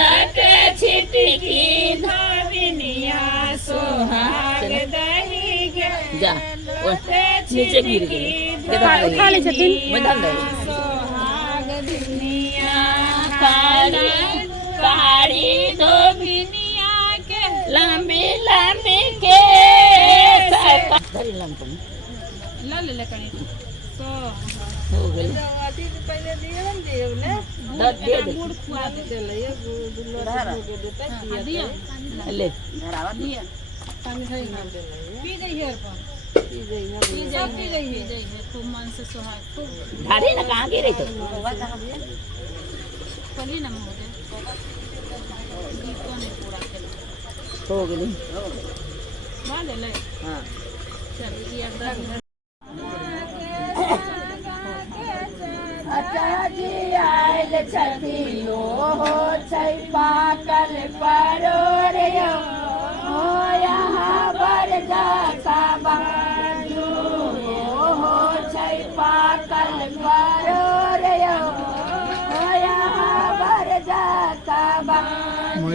लट छिटकी धोबिनिया सोहाग दही जा नीचे गिर गई खा ले छथिन सोहाग दुनिया काड़ी धोबिनिया के लंबी लंबी के ले कणी हो गई पहले दिए हम देव ने दे गुड़ खुआ दे ले दिया ले धरावा दिया पानी है पी गई है पी गई है खूब मन से सोहाग खूब धारी ना कहां गिरी तो पली ना हो गए नहीं पूरा हो गई मान ले हां चल ये अंदर जी आयल छथियो हो छै पाकल परोरियो हो यहाँ बर जाता बाजू हो छै पाकल परोरियो हो यहाँ बर जाता बाजू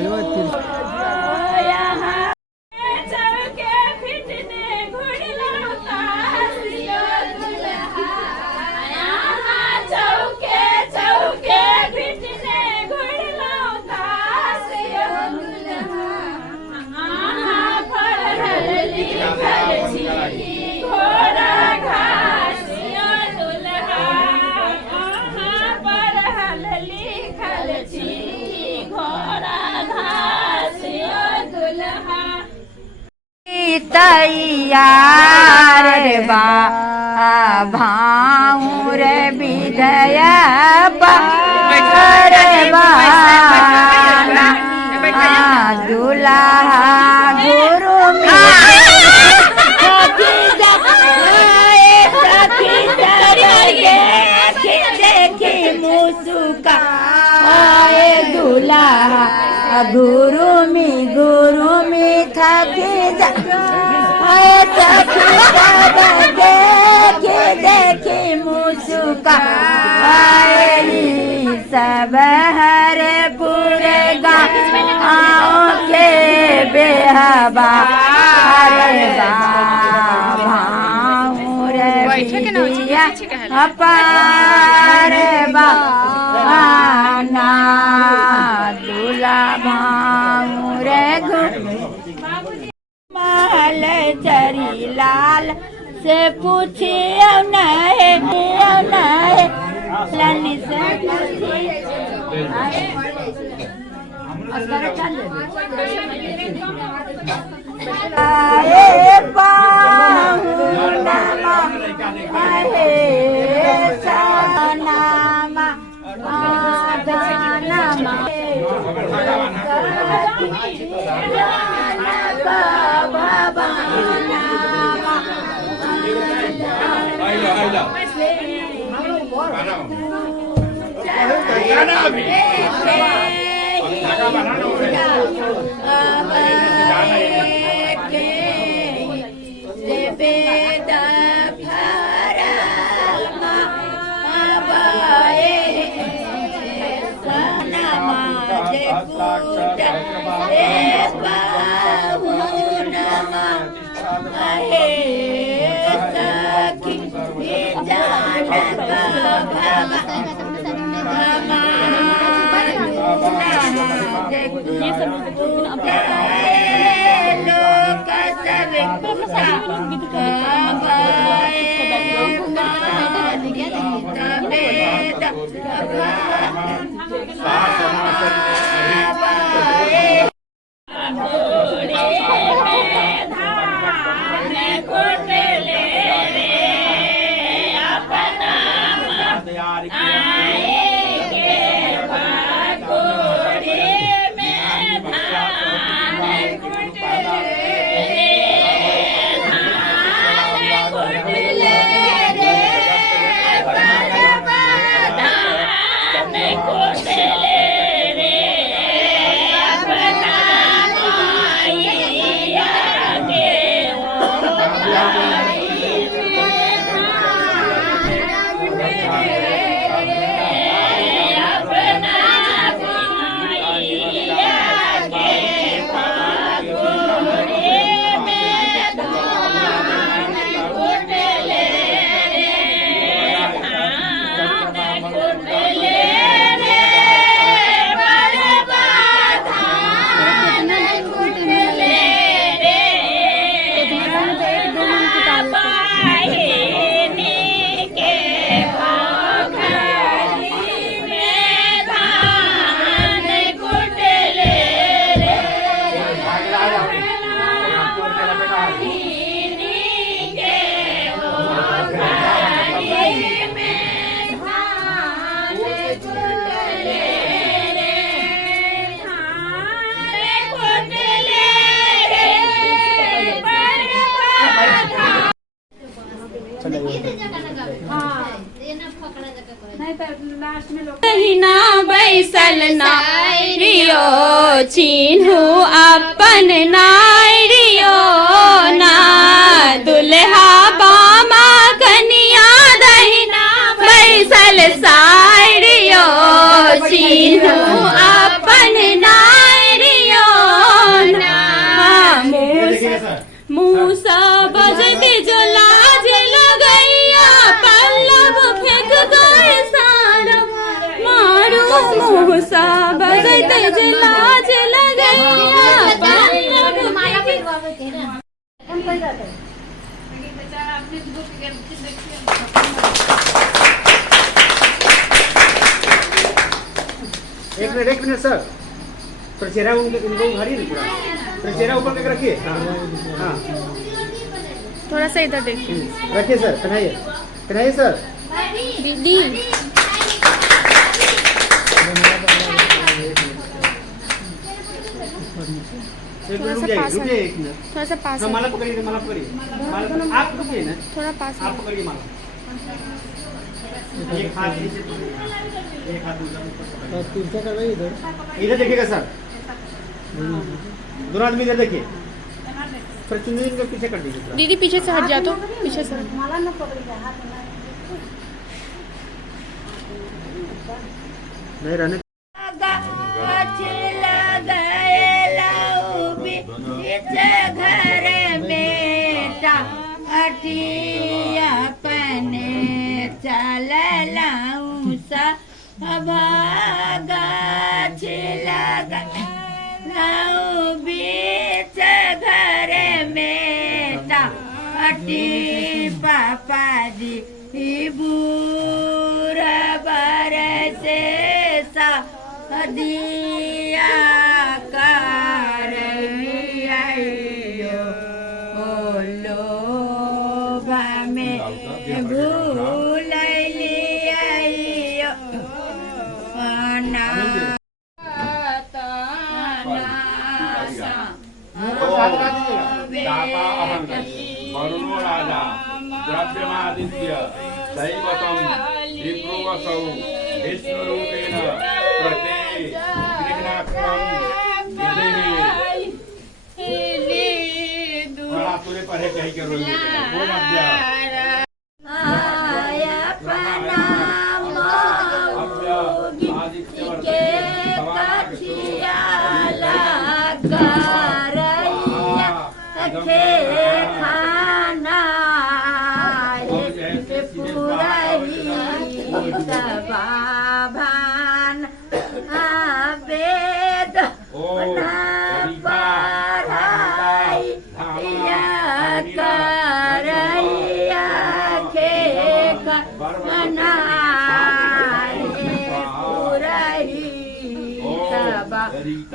यहाँ चौके फिटने घुड़ला तासियो दुल्हा चौके चौके फिटने घुड़ला तासियो दुल्हा पढ़ल लिखल छी घोड़ा घासियो दुल्हा पढ़ल लिखल छी घोड़ा घासियो दुल्हा तैयार रे बा भाऊर विदय दुल्हा गुरु देखी मुसुका दुल्हा गुरु मी थकी देखी मुसुका सब हरे पूरे गाँव के बेहबा भाऊर अपार बाना दूल्हा भाऊर महल चरी लाल से पूछियो नहीं लाली से आए पाहुनमा आए सनामा आदानमा ना बैसल नारियो चिन्हू अपन नारियो ना दुल्हा बामा कनिया दहिना बैसल सारियो चिन्हू अपन नारियो ना मूसा बजते जो लाज लगैया पल्लव फेंक गए सारा मारू मूसा बजते जो लाज लगैया पल्लव एक मिनट सर, पर चेहरा उनको उघाड़िए ना पूरा, पर चेहरा ऊपर करके रखिए। हाँ थोड़ा सा इधर देखिए, रखिए सर, पहनाइए सर। दीदी एक मिनट रुक जाइए, रुकिए एक मिनट। थोड़ा सा पास हाँ, माला पकड़िए, माला पकड़िए, आप रुकिए ना, थोड़ा पास आप पकड़िए माला। एक हाथ नीचे पकड़िए, एक हाथ ऊपर करवाइए। इधर देखिएगा सर, दोनों आदमी इधर देखिए। फिर चुन्नी इनका पीछे कर दीजिए थोड़ा। दीदी पीछे से हट जा, तो पीछे से हट। नहीं रहने घर बेटा अपने चल लाऊं सा भागा लाऊं बीच घर बेटा पापा जी बूढ़ा बरसे सा दिया कर भूल लिया वरुणो राजा द्रव्यमादित्य दैवतं विप्रोवसौ विष्णुरूपेण प्रते गृह्णात्मं विदेहि पूरे पढ़े कहीं के रोल वो मध्य भान वेद करैया खेक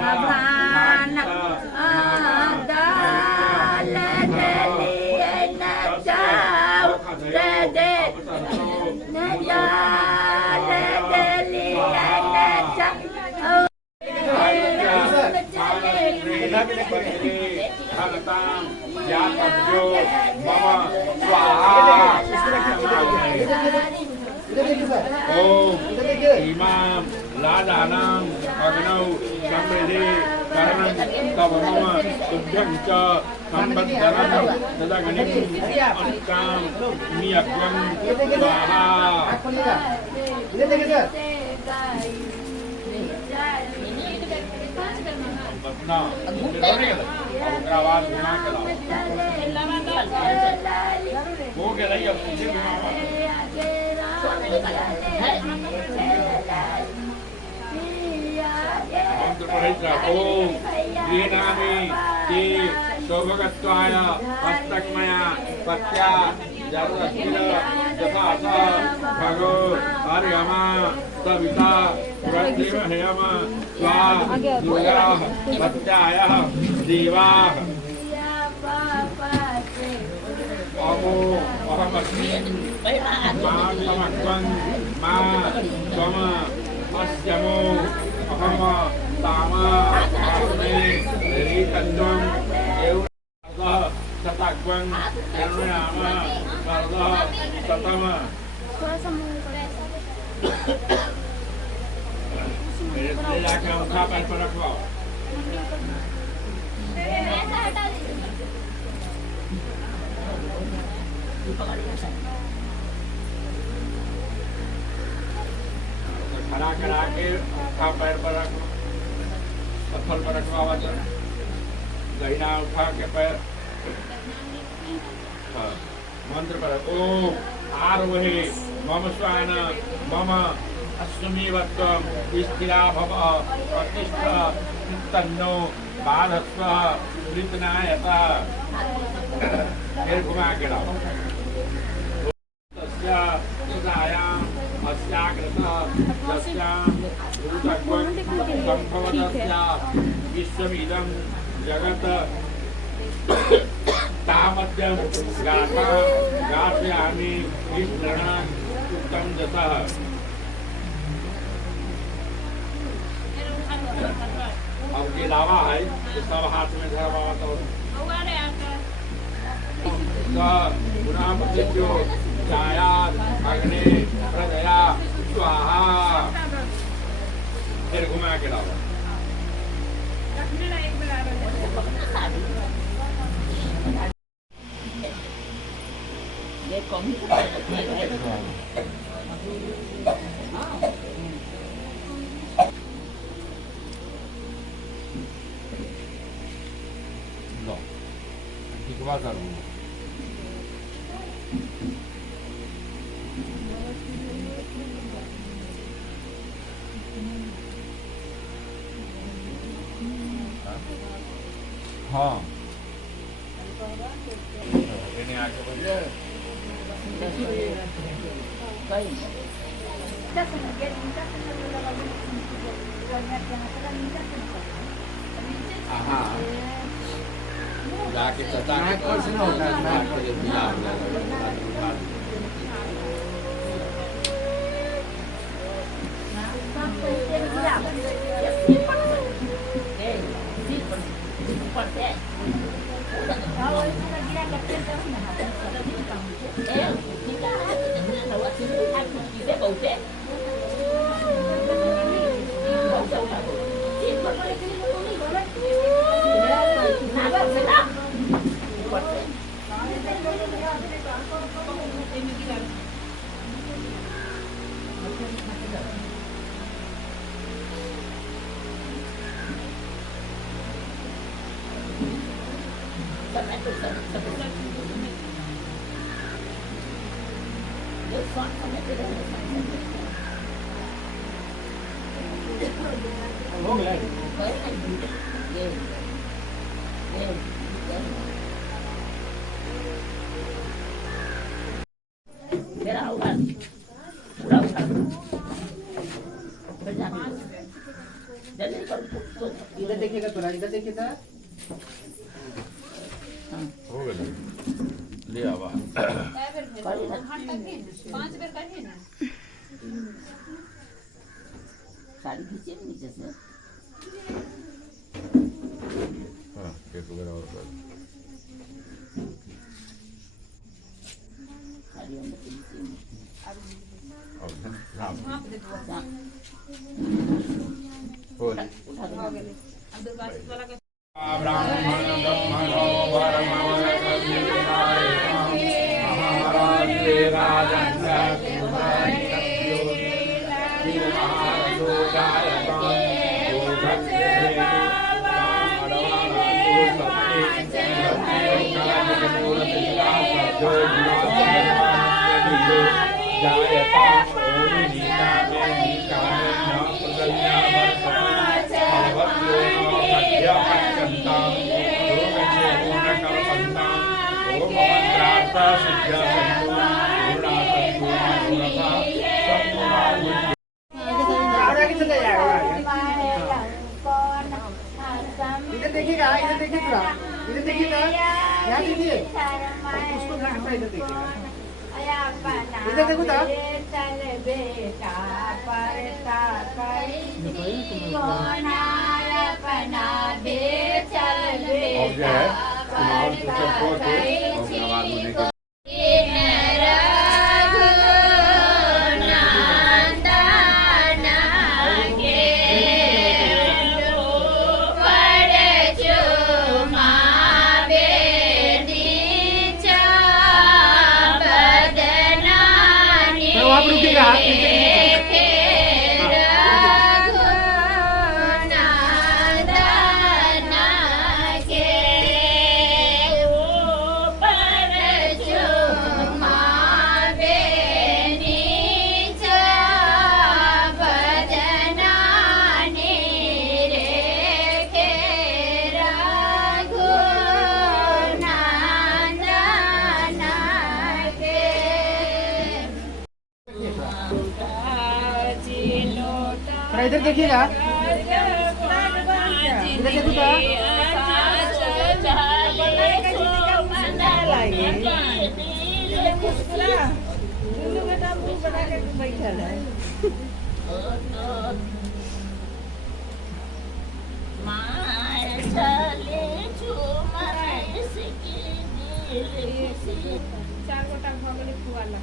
भान दाल दलिए न चाव दे इमाम लादानां अग्नौ समृद्धि करणं तव मम तुभ्यं च संबद्धनं तदग्निं अंतां नियत्वं स्वाहा बतना आवाज गुणा करा वो कह रही है मुझे मंत्र पढ़ित्रा ओम गृह्णामि ते सौभगत्वाय हस्तकमया पत्या जरदस्तिर तथा भगो आर्यमा सविता पुरस्देव हेयम स्वा दुर्गा पत्यायः देवाः अमो अहमस्मि मां समक्वं मां त्वं अस्यमो अहम ताम अस्मे रीतत्वं देवः शतक्वं करुणाम वर्धः शतम मेरे से जाके उठा पैर पर रखवाओ खड़ा करा के उठा पैर पर रखो पत्थर पर रखवा वचन गहिना उठा के पैर मंत्र पर ओम आरोहे मम स्वान मम अस्मिवत्वं स्थिरा भव प्रतिष्ठ तन्नो बाधस्व मृतनायता फिर घुमा के लाओ तस्या सुदायाम अस्याग्रतः तस्यां रूतक्वं संभवतस्या विश्वमिदं जगत् तामद्यं गाथयामि विष्णुना उत्तम जसः अब ये लावा है ये सब हाथ में धरा बाबा तो पुनः मृत्यु छाया अग्नि प्रदया स्वाहा फिर घुमा के लावा ठीक बात है हाँ ini aja aja aha जाके चचा के पास ना होता है मैं के दिया हो गया इधर देखिएगा थोड़ा इधर देखिएगा हो गया ले आवा 5 बेर करिए ना साड़ी खींचे नीचे से हाँ केक वगैरह और कर साड़ी हम खींचे और राम उठा बोल दो अब दुर्गा वाला का ब्राह्मण ब्रह्मणो वरमवरकविनाय महाराजे राजन्य जायता ओम नीता में नीकाने न प्रदन्या वर्षति भवत्यो पच्यन्तां योगचे पूर्णकल्पन्तां ओम भवन्त्रार्था सिद्ध्या सन्तु पूर्णा सन्तु मनोरथा सम्पूर्णा आगे चले जाएगा इधर देखिएगा इधर देखिए थोड़ा इधर देखिएगा यहाँ देखिए उसको हटा इधर देखिएगा इधर देखो तो बेटा और जो है चुनाव को धन्यवाद होने के तो आप रुकिएगा हाथ नीचे थोड़ा इधर देखिएगा इधर देखिएगा चार गोटा भगले खुआला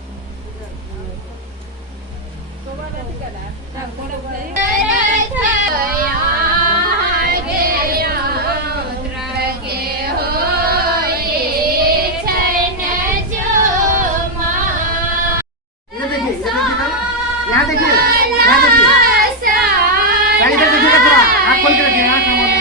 यहाँ देखिए यहाँ देखिए यहाँ इधर देखिएगा थोड़ा आँख खोल के रखिए आँख बंद नहीं कीजिए।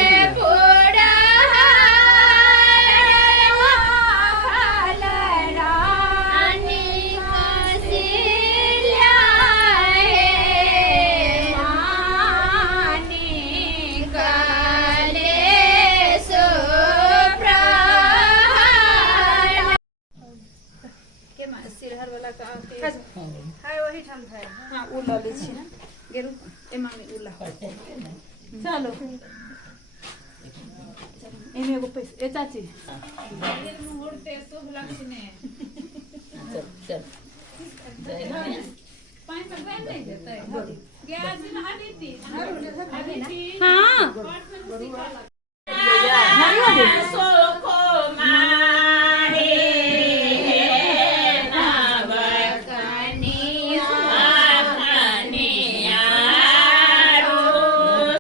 सिरहर वाला का हाय वही ठाम है हां उ ल ले छी ना गेरु ए मामी उ ल चलो एमे एगो पैसा ए चाची मुहूर्ते शुभ लक्ष्मी चल चल पाँच सौ नहीं देते गैस ना आदिति हाँ हां